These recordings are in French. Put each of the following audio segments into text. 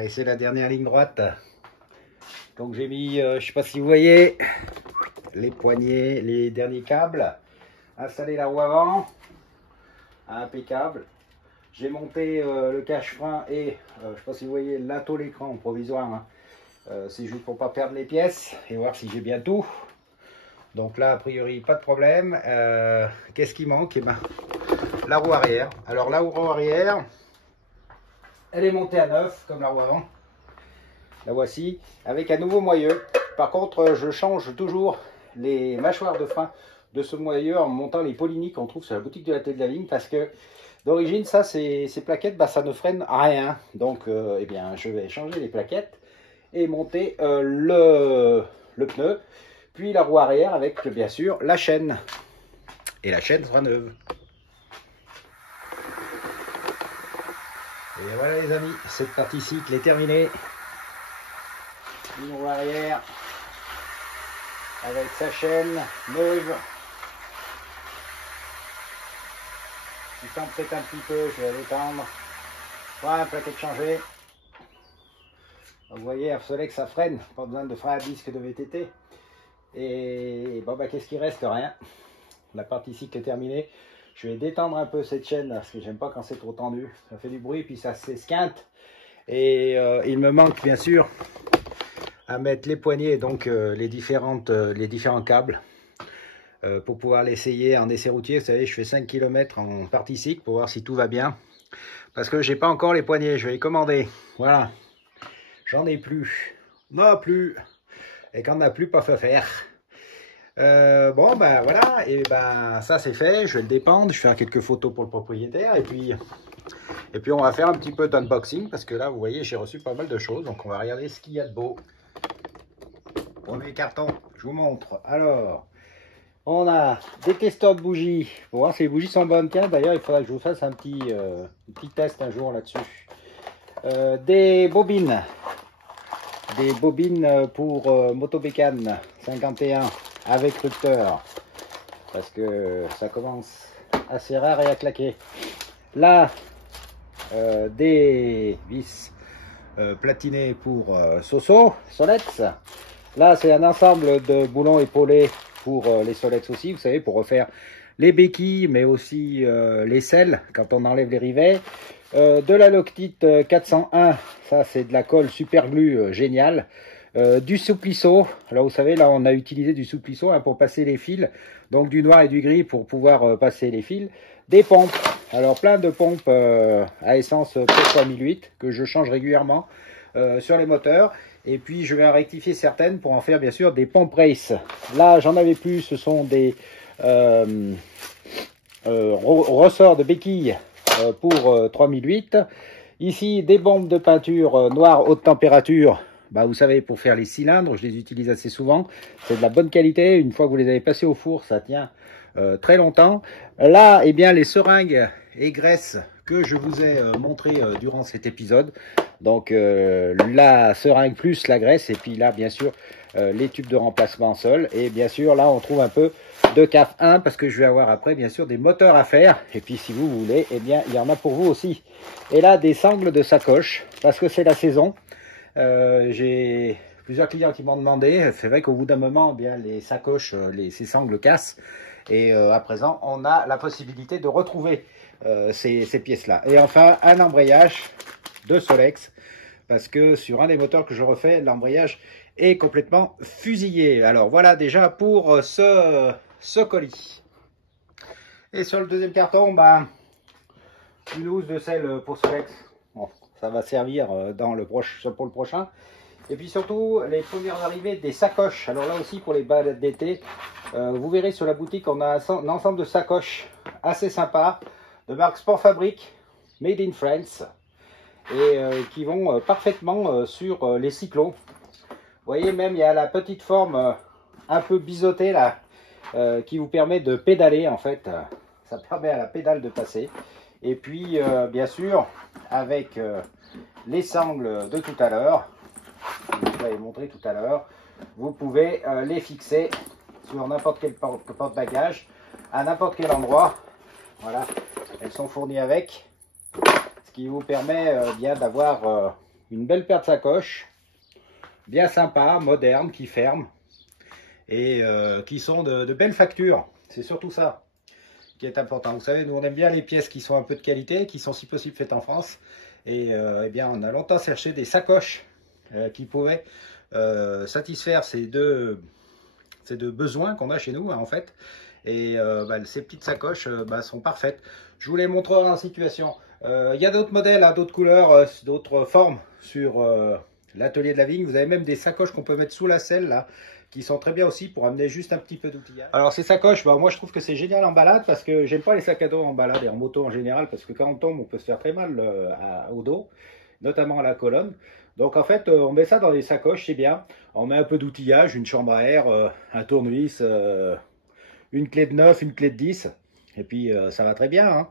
Allez, c'est la dernière ligne droite. Donc j'ai mis, je sais pas si vous voyez, les poignées, les derniers câbles. Installé la roue avant, impeccable. J'ai monté le cache-frein et, je sais pas si vous voyez, la tôle écran provisoire. Hein. C'est juste pour pas perdre les pièces et voir si j'ai bien tout. Donc là, a priori, pas de problème. Qu'est-ce qui manque? Eh ben, la roue arrière. Alors la roue arrière, elle est montée à neuf, comme la roue avant. La voici, avec un nouveau moyeu. Par contre, je change toujours les mâchoires de frein de ce moyeu en montant les Polini qu'on trouve sur la boutique de la tête de la vigne, parce que d'origine, ça, ces plaquettes, bah, ça ne freine à rien. Donc, eh bien, je vais changer les plaquettes et monter le pneu, puis la roue arrière avec, bien sûr, la chaîne. Et la chaîne sera neuve. Et voilà les amis, cette partie cycle est terminée. Une roue arrière avec sa chaîne neuve. Il tend peut-être un petit peu, je vais la détendre. Voilà, plaquette changée. Vous voyez, un Solex ça freine, pas besoin de frein à disque de VTT. Et bon, bah, qu'est-ce qui reste? Rien. La partie cycle est terminée. Je vais détendre un peu cette chaîne parce que j'aime pas quand c'est trop tendu. Ça fait du bruit puis ça s'esquinte. Et il me manque bien sûr à mettre les poignées, donc les différents câbles pour pouvoir l'essayer en essai routier. Vous savez, je fais 5 km en partie cycle pour voir si tout va bien. Parce que j'ai pas encore les poignées, je vais les commander. Voilà. J'en ai plus. Non plus. Et quand on n'a plus, pas fait faire. Bon, ben voilà. Et ben ça c'est fait. Je vais le dépendre. Je vais faire quelques photos pour le propriétaire. Et puis on va faire un petit peu d'unboxing. Parce que là, vous voyez, j'ai reçu pas mal de choses. Donc on va regarder ce qu'il y a de beau. Premier carton, je vous montre. Alors, on a des testeurs de bougies. Pour voir si les bougies sont bonnes. Tiens, d'ailleurs, il faudra que je vous fasse un petit test un jour là-dessus. Des bobines. Des bobines pour Motobécane 51 avec rupteur. Parce que ça commence assez rare et à claquer. Là, des vis platinées pour Solex. Là, c'est un ensemble de boulons épaulés pour les Solex aussi. Vous savez, pour refaire les béquilles, mais aussi les selles quand on enlève les rivets. De la Loctite 401, ça c'est de la colle super glue géniale. Du souplisseau, alors vous savez, là on a utilisé du souplisseau hein, pour passer les fils, donc du noir et du gris pour pouvoir passer les fils. Des pompes, alors plein de pompes à essence P3008 que je change régulièrement sur les moteurs. Et puis je vais en rectifier certaines pour en faire bien sûr des pompes race. Là j'en avais plus, ce sont des ressorts de béquilles pour 3008. Ici des bombes de peinture noire haute température. Bah, vous savez, pour faire les cylindres, je les utilise assez souvent. C'est de la bonne qualité. Une fois que vous les avez passés au four, ça tient très longtemps. Là, eh bien, les seringues et graisses que je vous ai montré durant cet épisode. Donc, la seringue plus la graisse. Et puis là, bien sûr, les tubes de remplacement sol. Et bien sûr, là, on trouve un peu de CAF 1 parce que je vais avoir après, bien sûr, des moteurs à faire. Et puis, si vous voulez, eh bien, il y en a pour vous aussi. Et là, des sangles de sacoche parce que c'est la saison. J'ai plusieurs clients qui m'ont demandé. C'est vrai qu'au bout d'un moment, eh bien, les sacoches, ces sangles cassent. Et à présent, on a la possibilité de retrouver ces pièces-là. Et enfin, un embrayage de Solex. Parce que sur un des moteurs que je refais, l'embrayage est complètement fusillé. Alors voilà déjà pour ce colis. Et sur le deuxième carton, ben, une housse de sel pour Solex. Bon, ça va servir pour le prochain. Et puis surtout, les premières arrivées des sacoches. Alors là aussi, pour les balades d'été, vous verrez sur la boutique, on a un ensemble de sacoches assez sympa, de marque Sport Fabric, Made in France, et qui vont parfaitement sur les cyclos. Vous voyez, même il y a la petite forme un peu biseautée là, qui vous permet de pédaler en fait. Ça permet à la pédale de passer. Et puis, bien sûr, avec les sangles de tout à l'heure, je vous l'avais montré tout à l'heure, vous pouvez les fixer sur n'importe quel porte-bagages, à n'importe quel endroit. Voilà, elles sont fournies avec, ce qui vous permet bien d'avoir une belle paire de sacoches, bien sympa, moderne, qui ferment et qui sont de belles factures. C'est surtout ça qui est important. Vous savez, nous on aime bien les pièces qui sont un peu de qualité, qui sont si possible faites en France. Et eh bien, on a longtemps cherché des sacoches qui pouvaient satisfaire ces deux besoins qu'on a chez nous, hein, en fait. Et ces petites sacoches sont parfaites. Je vous les montrerai en situation. Il y a d'autres modèles, hein, d'autres couleurs, d'autres formes sur l'atelier de la vigne. Vous avez même des sacoches qu'on peut mettre sous la selle, là, qui sont très bien aussi pour amener juste un petit peu d'outillage. Alors ces sacoches, moi je trouve que c'est génial en balade parce que j'aime pas les sacs à dos en balade et en moto en général parce que quand on tombe on peut se faire très mal au dos, notamment à la colonne. Donc en fait on met ça dans les sacoches, c'est bien. On met un peu d'outillage, une chambre à air, un tournevis, une clé de 9, une clé de 10 et puis ça va très bien, hein.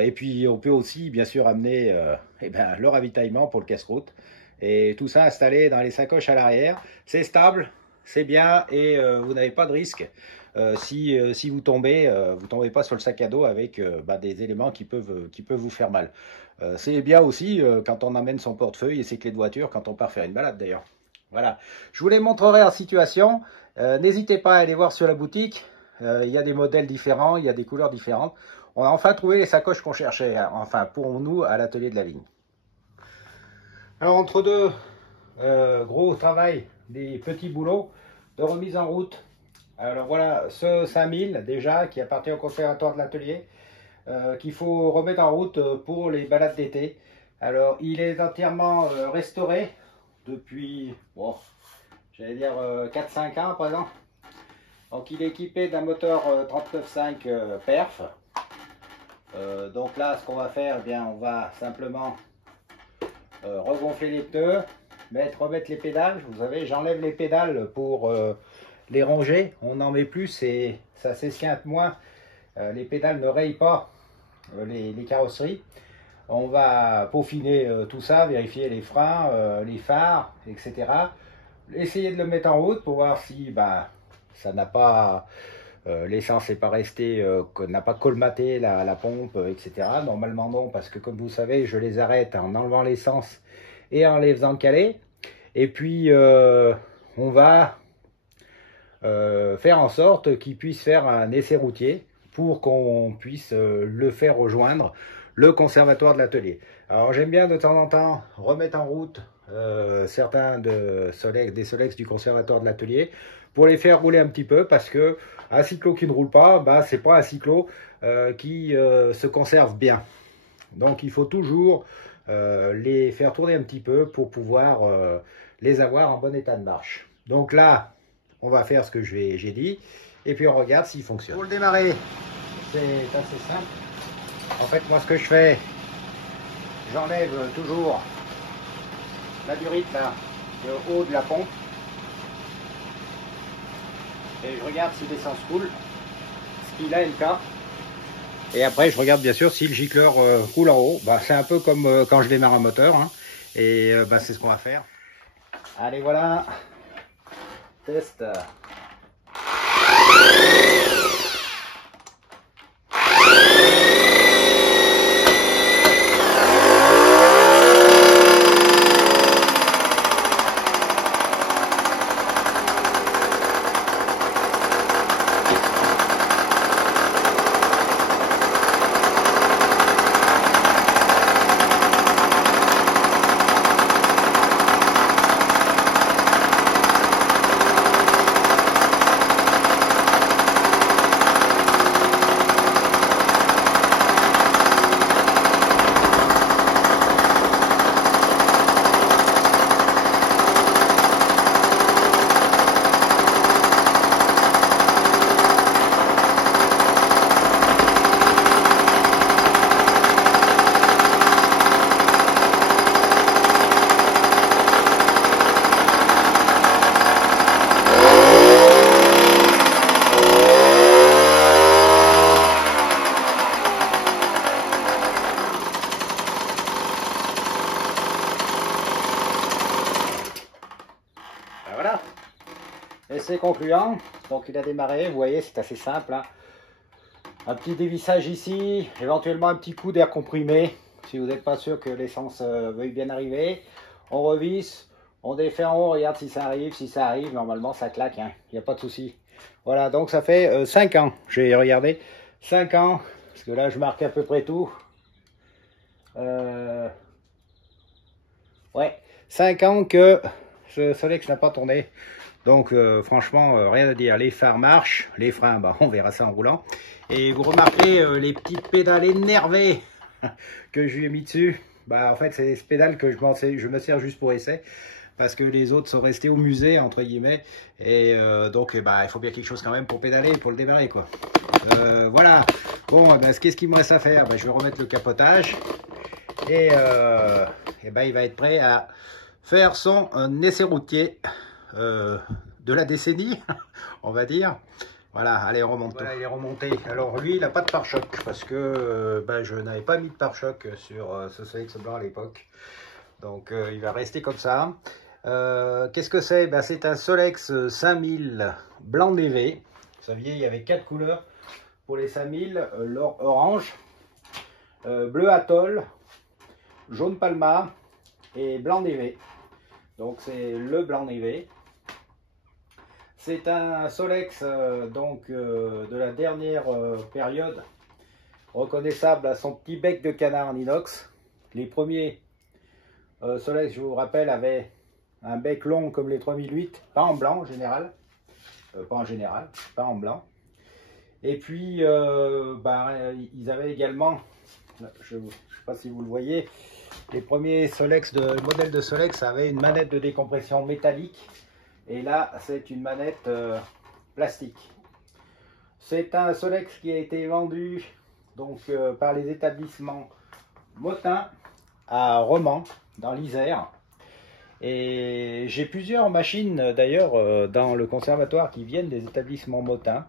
Et puis on peut aussi bien sûr amener le ravitaillement pour le casse-route. Et tout ça installé dans les sacoches à l'arrière, c'est stable, c'est bien et vous n'avez pas de risque si vous tombez pas sur le sac à dos avec des éléments qui peuvent vous faire mal. C'est bien aussi quand on amène son portefeuille et ses clés de voiture quand on part faire une balade d'ailleurs. Voilà, je vous les montrerai en situation. N'hésitez pas à aller voir sur la boutique, il y a des modèles différents, il y a des couleurs différentes. On a enfin trouvé les sacoches qu'on cherchait, hein, enfin pour nous à l'atelier de la vigne. Alors entre deux gros travail, des petits boulots de remise en route. Alors voilà, ce 5000 déjà qui appartient au conservatoire de l'atelier, qu'il faut remettre en route pour les balades d'été. Alors il est entièrement restauré depuis, bon, j'allais dire 4-5 ans à présent. Donc il est équipé d'un moteur 39.5 perf. Donc là ce qu'on va faire, eh bien, on va simplement regonfler les pneus, remettre les pédales. Vous savez, j'enlève les pédales pour les ronger. On n'en met plus et ça s'esquinte moins. Les pédales ne rayent pas les carrosseries. On va peaufiner tout ça, vérifier les freins, les phares, etc. Essayer de le mettre en route pour voir si ça n'a pas l'essence n'est pas restée, n'a pas colmaté la pompe, etc. Normalement non, parce que comme vous savez, je les arrête en enlevant l'essence et en les faisant caler. Et puis on va faire en sorte qu'ils puissent faire un essai routier pour qu'on puisse le faire rejoindre le conservatoire de l'atelier. Alors j'aime bien de temps en temps remettre en route certains des Solex du conservatoire de l'atelier pour les faire rouler un petit peu, parce que un cyclo qui ne roule pas, c'est pas un cyclo qui se conserve bien. Donc il faut toujours les faire tourner un petit peu pour pouvoir les avoir en bon état de marche. Donc là, on va faire ce que j'ai dit, et puis on regarde s'il fonctionne. Pour le démarrer, c'est assez simple. En fait, moi ce que je fais, j'enlève toujours la durite là, le haut de la pompe. Et je regarde si l'essence coule, ce qu'il a est le cas. Et après, je regarde bien sûr si le gicleur coule en haut. C'est un peu comme quand je démarre un moteur, hein. Et c'est ce qu'on va faire. Allez, voilà. Test. Voilà, essai concluant. Donc il a démarré, vous voyez, c'est assez simple, hein. Un petit dévissage ici, éventuellement un petit coup d'air comprimé si vous n'êtes pas sûr que l'essence veuille bien arriver. on revisse, on défait en haut, on regarde si ça arrive, normalement ça claque, hein, il n'y a pas de souci. Voilà, donc ça fait 5 ans, j'ai regardé, 5 ans, parce que là je marque à peu près tout. Ouais, 5 ans que ce Solex n'a pas tourné. Donc franchement, rien à dire. Les phares marchent, les freins, bah, on verra ça en roulant. Et vous remarquez les petites pédales énervées que je lui ai mis dessus. Bah, en fait, c'est des pédales que je me sers juste pour essai. Parce que les autres sont restés au musée, entre guillemets. Et donc, bah, il faut bien quelque chose quand même pour pédaler, pour le démarrer, quoi. Voilà. Bon, bah, qu'est-ce qu'il me reste à faire? Bah, je vais remettre le capotage. Et ben, il va être prêt à faire son essai routier de la décennie, on va dire. Voilà, allez, on remonte. Voilà, il est remonté. Alors lui, il n'a pas de pare-choc parce que ben, je n'avais pas mis de pare-choc sur ce Solex blanc à l'époque. Donc il va rester comme ça. Qu'est-ce que c'est? Ben, c'est un Solex 5000 blanc névé. Vous saviez, il y avait 4 couleurs pour les 5000. L'or orange, bleu atoll, jaune palma et blanc névé. Donc c'est le blanc névé. C'est un Solex de la dernière période, reconnaissable à son petit bec de canard en inox. Les premiers Solex, je vous rappelle, avaient un bec long comme les 3008, pas en blanc en général, pas en blanc. Et puis ils avaient également, je ne sais pas si vous le voyez, les premiers modèles de Solex avaient une manette de décompression métallique. Et là, c'est une manette plastique. C'est un Solex qui a été vendu donc, par les établissements Motin à Romans, dans l'Isère. Et j'ai plusieurs machines d'ailleurs dans le conservatoire qui viennent des établissements Motin.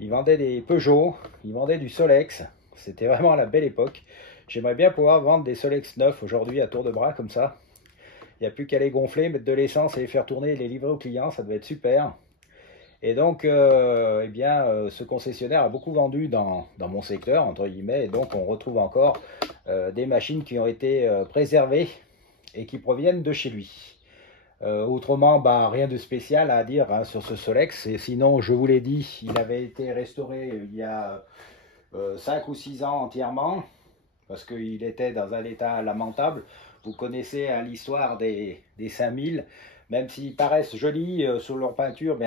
Ils vendaient des Peugeot, ils vendaient du Solex. C'était vraiment la belle époque. J'aimerais bien pouvoir vendre des Solex neufs aujourd'hui à tour de bras comme ça. Il n'y a plus qu'à les gonfler, mettre de l'essence et les faire tourner et les livrer aux clients, ça devait être super. Et donc, ce concessionnaire a beaucoup vendu dans mon secteur, entre guillemets, et donc on retrouve encore des machines qui ont été préservées et qui proviennent de chez lui. Autrement, bah, rien de spécial à dire hein, sur ce Solex, et sinon, je vous l'ai dit, il avait été restauré il y a 5 ou 6 ans entièrement, parce qu'il était dans un état lamentable. Vous connaissez hein, l'histoire des 5000, même s'ils paraissent jolis sur leur peinture,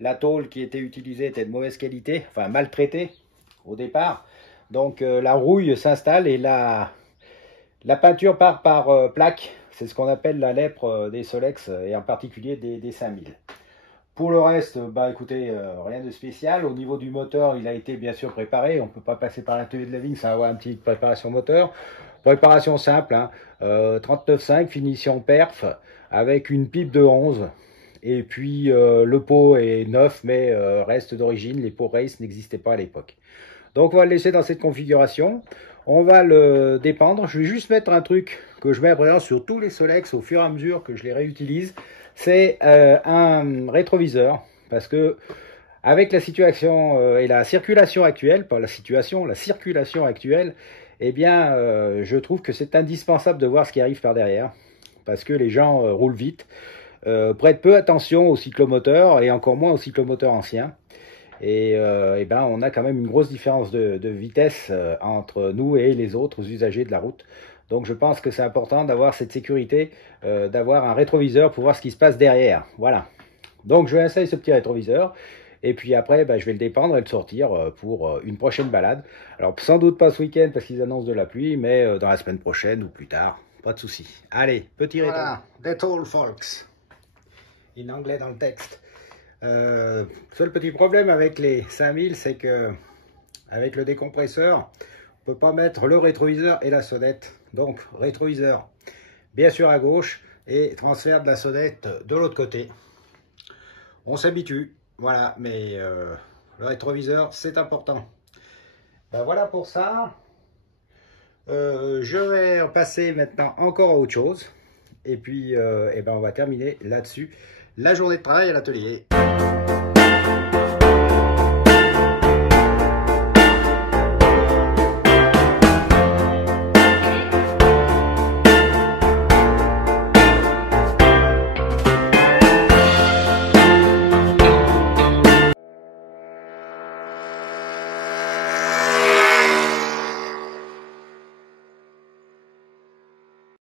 la tôle qui était utilisée était de mauvaise qualité, enfin maltraitée au départ. Donc la rouille s'installe et la peinture part par plaque. C'est ce qu'on appelle la lèpre des Solex et en particulier des 5000. Pour le reste, bah écoutez, rien de spécial. Au niveau du moteur, il a été bien sûr préparé. On ne peut pas passer par l'atelier de la vigne sans avoir une petite préparation moteur. Préparation simple, hein, 39,5, finition perf, avec une pipe de 11. Et puis le pot est neuf, mais reste d'origine. Les pots race n'existaient pas à l'époque. Donc on va le laisser dans cette configuration. On va le dépendre. Je vais juste mettre un truc que je mets à sur tous les Solex au fur et à mesure que je les réutilise. C'est un rétroviseur. Parce que avec la situation et la circulation actuelle, pas la situation, la circulation actuelle, eh bien, je trouve que c'est indispensable de voir ce qui arrive par derrière. Parce que les gens roulent vite, prêtent peu attention au cyclomoteur et encore moins au cyclomoteur ancien. Et on a quand même une grosse différence de vitesse entre nous et les autres usagers de la route. Donc je pense que c'est important d'avoir cette sécurité, d'avoir un rétroviseur pour voir ce qui se passe derrière. Voilà. Donc je vais installer ce petit rétroviseur. Et puis après, je vais le dépendre et le sortir pour une prochaine balade. Alors sans doute pas ce week-end parce qu'ils annoncent de la pluie, mais dans la semaine prochaine ou plus tard. Pas de souci. Allez, petit rétro. Voilà, that's all folks. En anglais dans le texte. Seul petit problème avec les 5000, c'est que avec le décompresseur, on peut pas mettre le rétroviseur et la sonnette. Donc rétroviseur bien sûr à gauche et transfert de la sonnette de l'autre côté. On s'habitue, voilà, mais le rétroviseur c'est important. Voilà pour ça. Je vais passer maintenant encore à autre chose. Et puis on va terminer là-dessus la journée de travail à l'atelier.